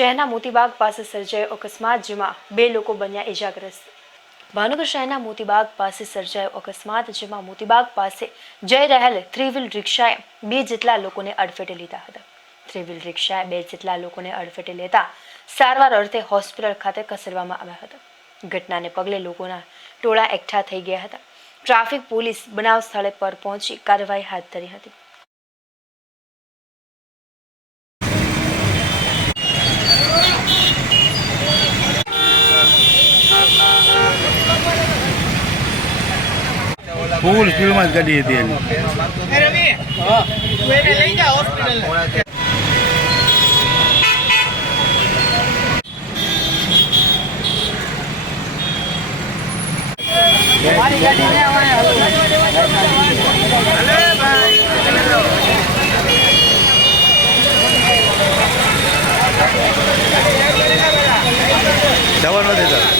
શહેરના મોતીબાગ પાસે સર્જાયો અકસ્માત, જેમાં 2 લોકો બન્યા ઇજાગ્રસ્ત। ભાવનગર શહેરના મોતીબાગ પાસે સર્જાયો અકસ્માત, જેમાં મોતીબાગ પાસે જઈ રહેલ 3 વ્હીલ રિક્ષાએ 2 જેટલા લોકોને અડફેટે લીધા હતા। 3 વ્હીલ રિક્ષાએ 2 જેટલા લોકોને અડફેટે લેતા સારવાર અર્થે હોસ્પિટલ ખાતે ખસેડવામાં આવ્યા હતા। ઘટનાને પગલે લોકોના ટોળા એકઠા થઈ ગયા હતા। ટ્રાફિક પોલીસ બનાવ સ્થળે પર પહોંચી કાર્યવાહી હાથ ધરી હતી। ફૂલ સ્પીડમાં જ ગાડી હતી એની। જવા નથી